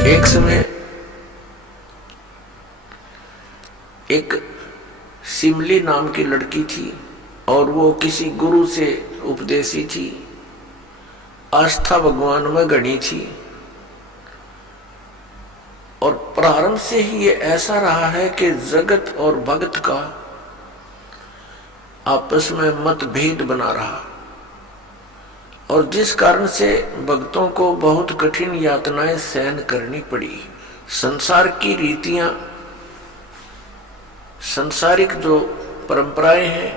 एक समय एक सिमली नाम की लड़की थी और वो किसी गुरु से उपदेशी थी, आस्था भगवान में गणी थी। और प्रारंभ से ही ये ऐसा रहा है कि जगत और भगत का आपस में मतभेद बना रहा, और जिस कारण से भक्तों को बहुत कठिन यातनाएं सहन करनी पड़ी। संसार की रीतियां, सांसारिक जो परंपराएं हैं,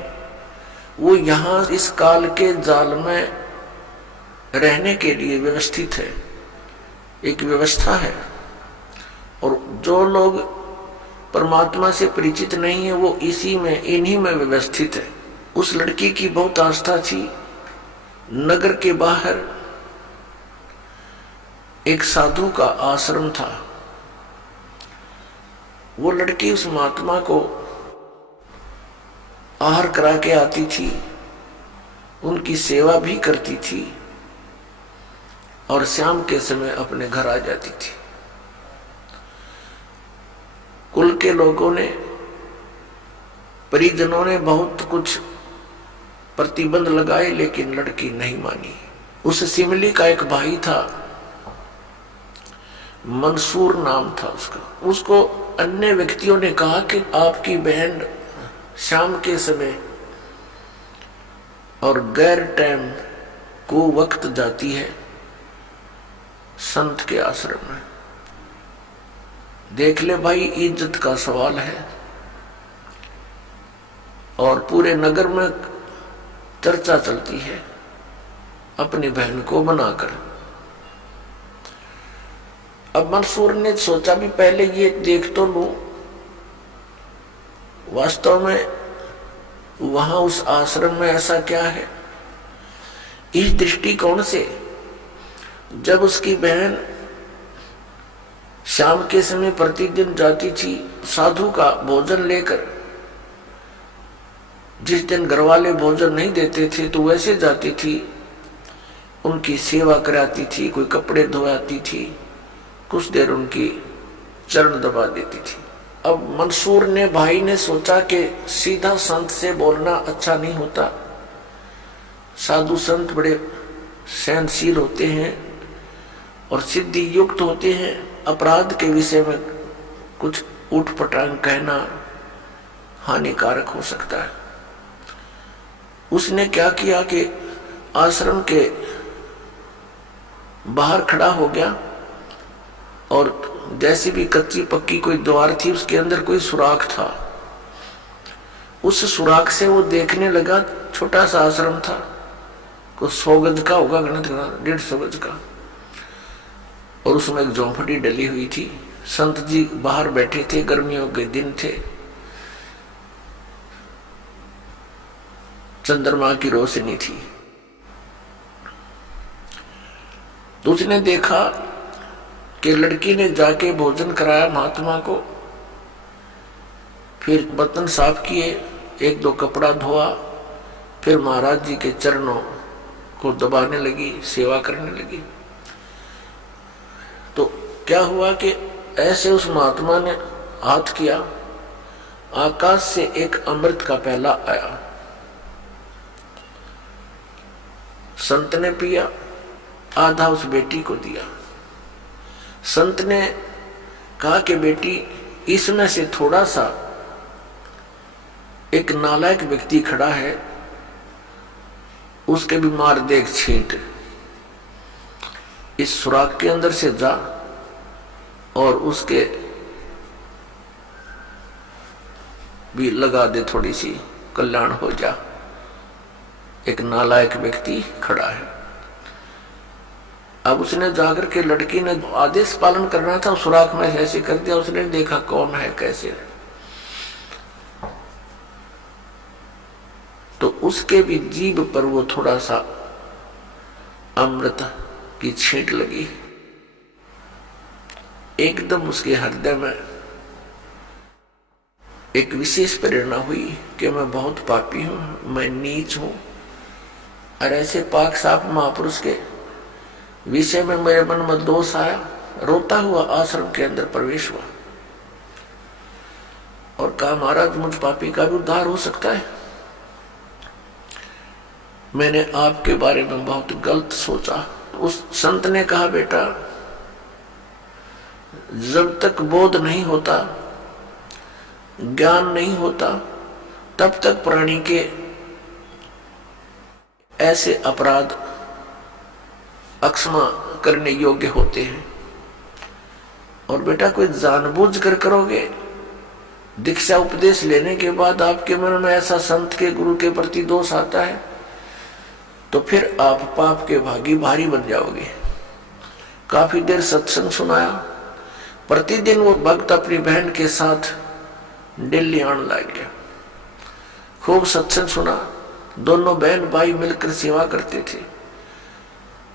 वो यहाँ इस काल के जाल में रहने के लिए व्यवस्थित है, एक व्यवस्था है। और जो लोग परमात्मा से परिचित नहीं है वो इसी में, इन्हीं में व्यवस्थित है। उस लड़की की बहुत आस्था थी। नगर के बाहर एक साधु का आश्रम था। वो लड़की उस महात्मा को आहार करा के आती थी, उनकी सेवा भी करती थी और शाम के समय अपने घर आ जाती थी। कुल के लोगों ने, परिजनों ने बहुत कुछ प्रतिबंध लगाए, लेकिन लड़की नहीं मानी। उस सिमली का एक भाई था, मंसूर नाम था उसका। उसको अन्य व्यक्तियों ने कहा कि आपकी बहन शाम के समय और गैर टाइम को वक्त जाती है संत के आश्रम में। देख ले भाई, इज्जत का सवाल है और पूरे नगर में चर्चा चलती है अपनी बहन को बनाकर। अब मंसूर ने सोचा भी पहले ये देख तो लूं, वास्तव में वहां उस आश्रम में ऐसा क्या है। इस दृष्टिकोण से जब उसकी बहन शाम के समय प्रतिदिन जाती थी साधु का भोजन लेकर, जिस दिन घर वाले भोजन नहीं देते थे तो वैसे जाती थी, उनकी सेवा कराती थी, कोई कपड़े धोआती थी, कुछ देर उनकी चरण दबा देती थी। अब मंसूर ने, भाई ने सोचा कि सीधा संत से बोलना अच्छा नहीं होता। साधु संत बड़े सहनशील होते हैं और सिद्धि युक्त होते हैं। अपराध के विषय में कुछ उठपटांग कहना हानिकारक हो सकता है। उसने क्या किया कि आश्रम के बाहर खड़ा हो गया और जैसी भी कच्ची पक्की कोई द्वार थी, उसके अंदर कोई सुराख था। उस सुराख से वो देखने लगा। छोटा सा आश्रम था, कुछ 100 गज का होगा, गणित 150 गज का, और उसमें एक झोंपड़ी डली हुई थी। संत जी बाहर बैठे थे, गर्मियों के दिन थे, चंद्रमा की रोशनी थी। तो उसने देखा कि लड़की ने जाके भोजन कराया महात्मा को, फिर बर्तन साफ किए, 1-2 कपड़ा धोआ, फिर महाराज जी के चरणों को दबाने लगी, सेवा करने लगी। तो क्या हुआ कि ऐसे उस महात्मा ने हाथ किया, आकाश से एक अमृत का प्याला आया। संत ने पिया, आधा उस बेटी को दिया। संत ने कहा कि बेटी, इसमें से थोड़ा सा, एक नालायक व्यक्ति खड़ा है, उसके भी मार दे एक छींट। इस सुराख के अंदर से जा और उसके भी लगा दे, थोड़ी सी कल्याण हो जा। एक नालायक व्यक्ति खड़ा है। अब उसने जाकर के, लड़की ने आदेश पालन करना था, सुराख में ऐसे कर दिया। उसने देखा कौन है, कैसे है, तो उसके भी जीभ पर वो थोड़ा सा अमृत की छींट लगी। एकदम उसके हृदय में एक विशेष प्रेरणा हुई कि मैं बहुत पापी हूं, मैं नीच हूं, और ऐसे पाक साफ महापुरुष के विषय में मेरे मन में दोष आया। रोता हुआ आश्रम के अंदर प्रवेश हुआ और कहा, महाराज मुझ पापी का भी उद्धार हो सकता है। मैंने आपके बारे में बहुत गलत सोचा। उस संत ने कहा, बेटा जब तक बोध नहीं होता, ज्ञान नहीं होता, तब तक प्राणी के ऐसे अपराध अक्षमा करने योग्य होते हैं। और बेटा कोई जानबूझकर करोगे, दीक्षा उपदेश लेने के बाद आपके मन में ऐसा संत के गुरु के प्रति दोष आता है तो फिर आप पाप के भागी भारी बन जाओगे। काफी देर सत्संग सुनाया। प्रतिदिन वो भक्त अपनी बहन के साथ दिल्ली आने लग गया। खूब सत्संग सुना, दोनों बहन भाई मिलकर सेवा करते थे।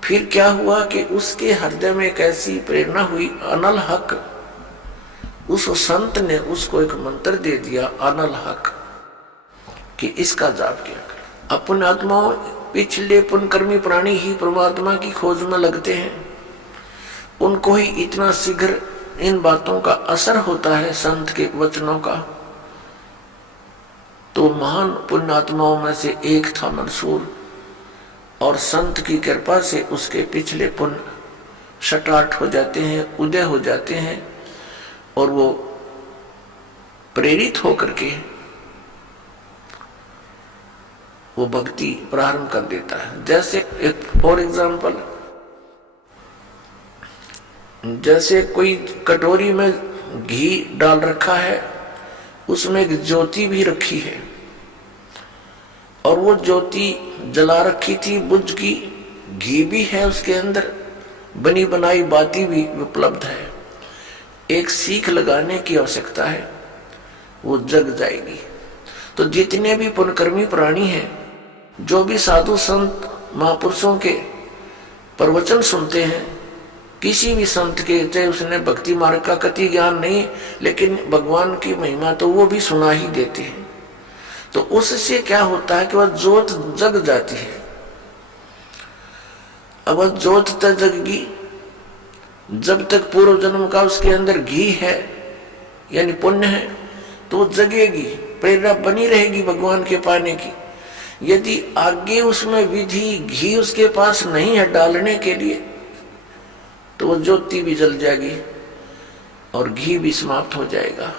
फिर क्या हुआ कि उसके हृदय में एक ऐसी प्रेरणा हुई, अनल हक। उस संत ने उसको एक मंत्र दे दिया, अनल हक, कि इसका जाप किया कर। अपने आत्माओं पिछले पुण्यकर्मी प्राणी ही परमात्मा की खोज में लगते हैं। उनको ही इतना शीघ्र इन बातों का असर होता है, संत के वचनों का। तो महान पुण्यात्माओं में से एक था मंसूर, और संत की कृपा से उसके पिछले पुण्य शटाट हो जाते हैं, उदय हो जाते हैं, और वो प्रेरित होकर के वो भक्ति प्रारंभ कर देता है। जैसे एक फॉर एग्जाम्पल, जैसे कोई कटोरी में घी डाल रखा है, उसमें एक ज्योति भी रखी है, और वो ज्योति जला रखी थी, बुझ की, घी भी है उसके अंदर, बनी बनाई बाती भी उपलब्ध है। एक सीख लगाने की आवश्यकता है, वो जग जाएगी। तो जितने भी पुण्यकर्मी प्राणी हैं, जो भी साधु संत महापुरुषों के प्रवचन सुनते हैं, किसी भी संत के, चाहे उसने भक्ति मार्ग का कति ज्ञान नहीं, लेकिन भगवान की महिमा तो वो भी सुना ही देते हैं। तो उससे क्या होता है कि वह ज्योत जग जाती है। अब वह ज्योत तक जगगी जब तक पूर्व जन्म का उसके अंदर घी है, यानी पुण्य है, तो वो जगेगी, प्रेरणा बनी रहेगी भगवान के पाने की। यदि आगे उसमें विधि घी उसके पास नहीं है डालने के लिए, तो वो ज्योति भी जल जाएगी और घी भी समाप्त हो जाएगा,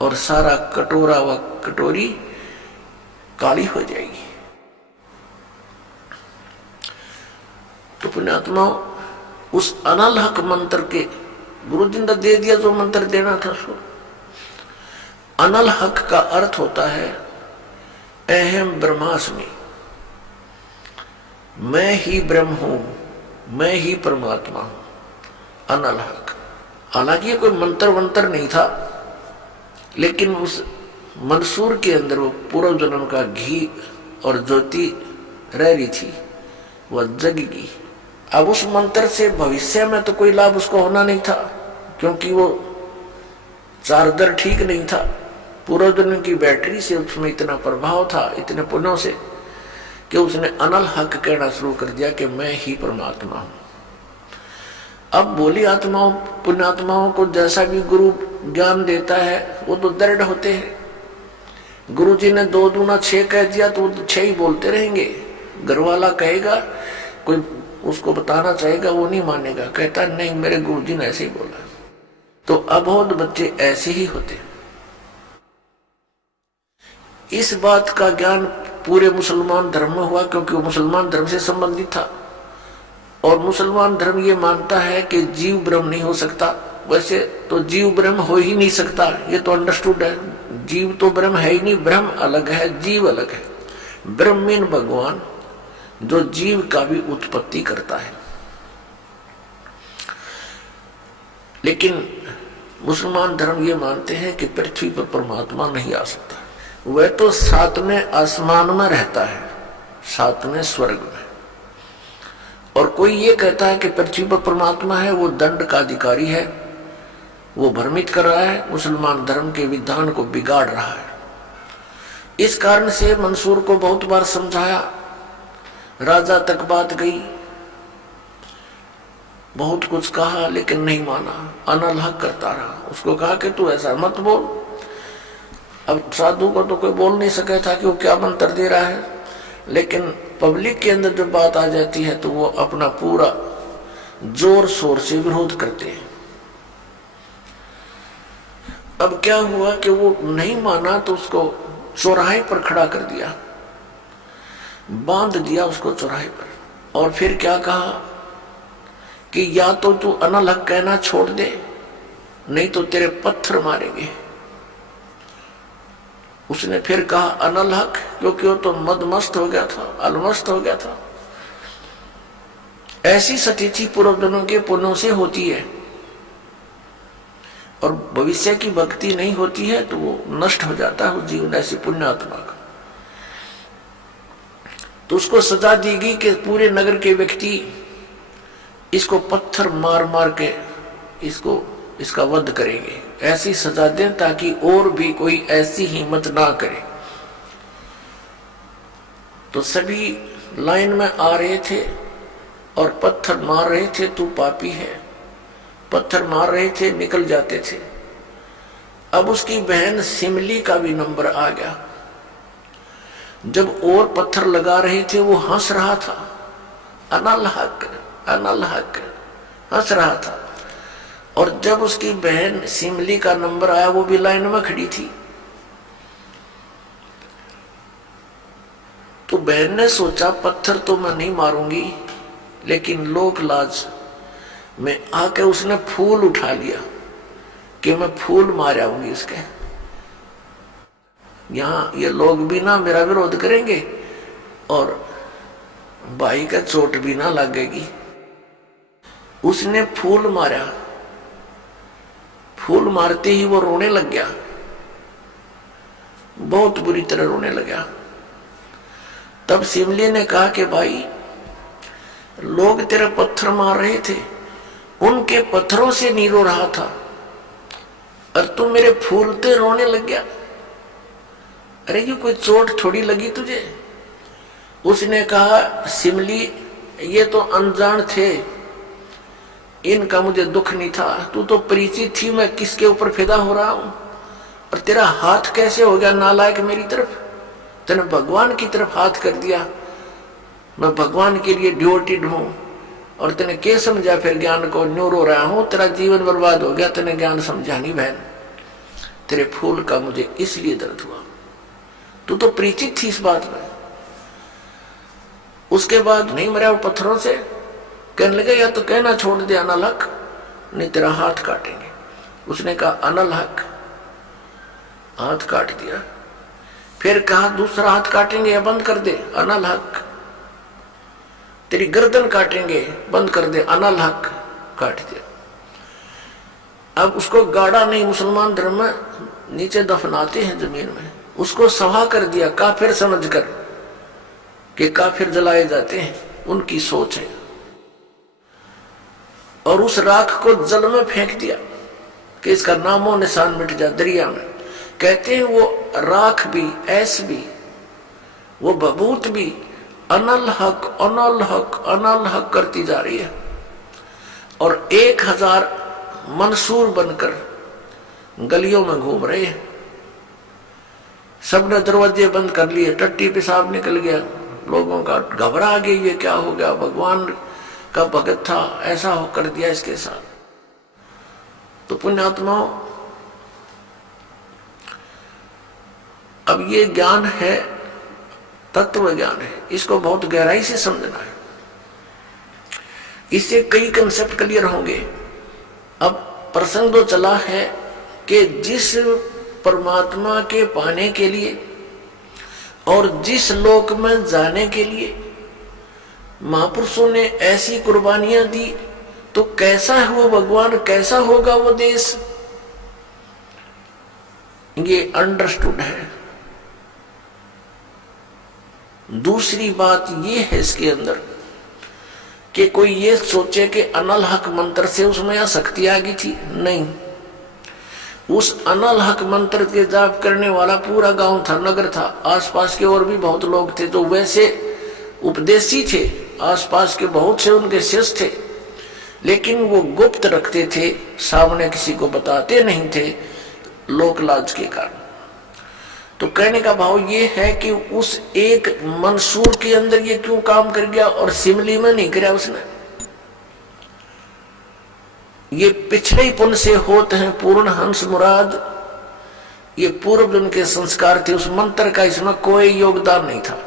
और सारा कटोरा व कटोरी काली हो जाएगी। तो पुण्यात्माओं, उस अनल हक मंत्र के गुरु जी ने दे दिया जो मंत्र देना था सो। अनल हक का अर्थ होता है अहम ब्रह्मास्मि, मैं ही ब्रह्म हूं, मैं ही परमात्मा हूं। अनल हक, हालांकि ये कोई मंत्र वंत्र नहीं था, लेकिन उस मंसूर के अंदर वो पूर्व जन्म का घी और ज्योति रह रही थी, वह जगेगी। अब उस मंत्र से भविष्य में तो कोई लाभ उसको होना नहीं था, क्योंकि वो चार्जर ठीक नहीं था। पूर्व जन्म की बैटरी से उसमें इतना प्रभाव था, इतने पुण्यों से, कि उसने अनल हक कहना शुरू कर दिया कि मैं ही परमात्मा हूं। अब भोली आत्माओं, पुण्यात्माओं को जैसा भी गुरु ज्ञान देता है वो तो दृढ़ होते हैं। गुरु जी ने 2 दूना 6 कह दिया तो वो 6 ही बोलते रहेंगे। घर वाला कहेगा, कोई उसको बताना चाहेगा, वो नहीं मानेगा, कहता नहीं मेरे गुरु जी ने ऐसे ही बोला। तो अबोध बच्चे ऐसे ही होते। इस बात का ज्ञान पूरे मुसलमान धर्म में हुआ, क्योंकि वो मुसलमान धर्म से संबंधित था, और मुसलमान धर्म ये मानता है कि जीव ब्रह्म नहीं हो सकता। वैसे तो जीव ब्रह्म हो ही नहीं सकता, ये तो अंडरस्टूड है। जीव तो ब्रह्म है ही नहीं, ब्रह्म अलग है, जीव अलग है। ब्रह्म मीन भगवान, जो जीव का भी उत्पत्ति करता है। लेकिन मुसलमान धर्म ये मानते हैं कि पृथ्वी पर परमात्मा नहीं आ सकता। वह तो 7वें आसमान में रहता है, 7वें स्वर्ग में। और कोई ये कहता है कि पृथ्वी पर परमात्मा है, वो दंड का अधिकारी है, वो भ्रमित कर रहा है, मुसलमान धर्म के विधान को बिगाड़ रहा है। इस कारण से मंसूर को बहुत बार समझाया, राजा तक बात गई, बहुत कुछ कहा लेकिन नहीं माना, अनल हक करता रहा। उसको कहा कि तू ऐसा मत बोल। अब साधु को तो कोई बोल नहीं सका था कि वो क्या मंत्र दे रहा है, लेकिन पब्लिक के अंदर जब बात आ जाती है तो वो अपना पूरा जोर शोर से विरोध करते हैं। अब क्या हुआ कि वो नहीं माना तो उसको चौराहे पर खड़ा कर दिया, बांध दिया उसको चौराहे पर, और फिर क्या कहा कि या तो तू अनल हक कहना छोड़ दे, नहीं तो तेरे पत्थर मारेंगे। उसने फिर कहा अनल हक, क्योंकि वो तो मदमस्त हो गया था, अलमस्त हो गया था। ऐसी सतीथि पूर्व जन्मों के पुण्यों से होती है, और भविष्य की भक्ति नहीं होती है तो वो नष्ट हो जाता है उस जीवन, ऐसी पुण्यात्मा का। तो उसको सजा दी गई कि पूरे नगर के व्यक्ति इसको पत्थर मार मार के इसका वध करेंगे। ऐसी सजा दें ताकि और भी कोई ऐसी हिम्मत ना करे। तो सभी लाइन में आ रहे थे और पत्थर मार रहे थे, तू पापी है, पत्थर मार रहे थे, निकल जाते थे। अब उसकी बहन सिमली का भी नंबर आ गया। जब और पत्थर लगा रहे थे वो हंस रहा था, अनल हक अनल हक हंस रहा था। और जब उसकी बहन सिमली का नंबर आया वो भी लाइन में खड़ी थी। तो बहन ने सोचा पत्थर तो मैं नहीं मारूंगी, लेकिन लोक लाज में आके उसने फूल उठा लिया कि मैं फूल मार आऊंगी इसके। यहां ये लोग भी ना मेरा विरोध करेंगे और भाई का चोट भी ना लगेगी। उसने फूल मारा, फूल मारते ही वो रोने लग गया, बहुत बुरी तरह रोने लगा। तब सिमली ने कहा कि भाई लोग तेरे पत्थर मार रहे थे, उनके पत्थरों से नहीं रो रहा था, और तू मेरे फूलते रोने लग गया। अरे ये कोई चोट थोड़ी लगी तुझे? उसने कहा सिमली ये तो अनजान थे, इनका मुझे दुख नहीं था, तू तो परिचित थी मैं किसके ऊपर फिदा हो रहा हूं, और तेरा हाथ कैसे हो गया नालायक मेरी तरफ? तूने भगवान की तरफ हाथ कर दिया, मैं भगवान के लिए ड्योटेड हूं, और तूने क्या समझा फिर ज्ञान को? न्यू रो रहा हूं, तेरा जीवन बर्बाद हो गया, तूने ज्ञान समझा नहीं बहन, तेरे फूल का मुझे इसलिए दर्द हुआ, तू तो परिचित थी इस बात में। उसके बाद नहीं मरा वो पत्थरों से, कहने लगे या तो कहना छोड़ दे अनल हक, नहीं तेरा हाथ काटेंगे। उसने कहा अनल हक, हाथ काट दिया। फिर कहा दूसरा हाथ काटेंगे या बंद कर दे, अनल हक। तेरी गर्दन काटेंगे, बंद कर दे, अनल हक, काट दिया। अब उसको गाड़ा नहीं, मुसलमान धर्म में नीचे दफनाते हैं जमीन में, उसको सवा कर दिया काफिर समझकर कि काफिर जलाए जाते हैं, उनकी सोच है। और उस राख को जल में फेंक दिया कि इसका नामो निशान मिट जाए दरिया में। कहते हैं वो राख भी, ऐस भी, वो बबूत भी अनल हक अनल हक अनल हक करती जा रही है। और 1000 मंसूर बनकर गलियों में घूम रहे हैं। सबने दरवाजे बंद कर लिए, टट्टी पेशाब निकल गया, लोगों का घबरा गई, ये क्या हो गया, भगवान का भगत था, ऐसा हो कर दिया इसके साथ। तो पुण्यात्माओं, अब ये ज्ञान है, तत्व ज्ञान है, इसको बहुत गहराई से समझना है, इससे कई कंसेप्ट क्लियर होंगे। अब प्रसंग तो चला है कि जिस परमात्मा के पाने के लिए और जिस लोक में जाने के लिए महापुरुषों ने ऐसी कुर्बानियां दी, तो कैसा है वो भगवान, कैसा होगा वो देश, ये अंडरस्टूड है। दूसरी बात ये है इसके अंदर कि कोई ये सोचे कि अनल हक मंत्र से उसमें यह शक्ति आ गई थी, नहीं। उस अनल हक मंत्र के जाप करने वाला पूरा गांव था, नगर था, आसपास के और भी बहुत लोग थे जो वैसे उपदेशी थे, आसपास के बहुत से उनके शिष्य थे। लेकिन वो गुप्त रखते थे, सामने किसी को बताते नहीं थे, लोक लाज के कारण। तो कहने का भाव ये है कि उस एक मंसूर के अंदर ये क्यों काम कर गया और सिमली में नहीं किया उसने। ये पिछले ही पुण्य से होते हैं पूर्ण हंस मुराद, ये पूर्व जन्म के संस्कार थे, उस मंत्र का इसमें कोई योगदान नहीं था।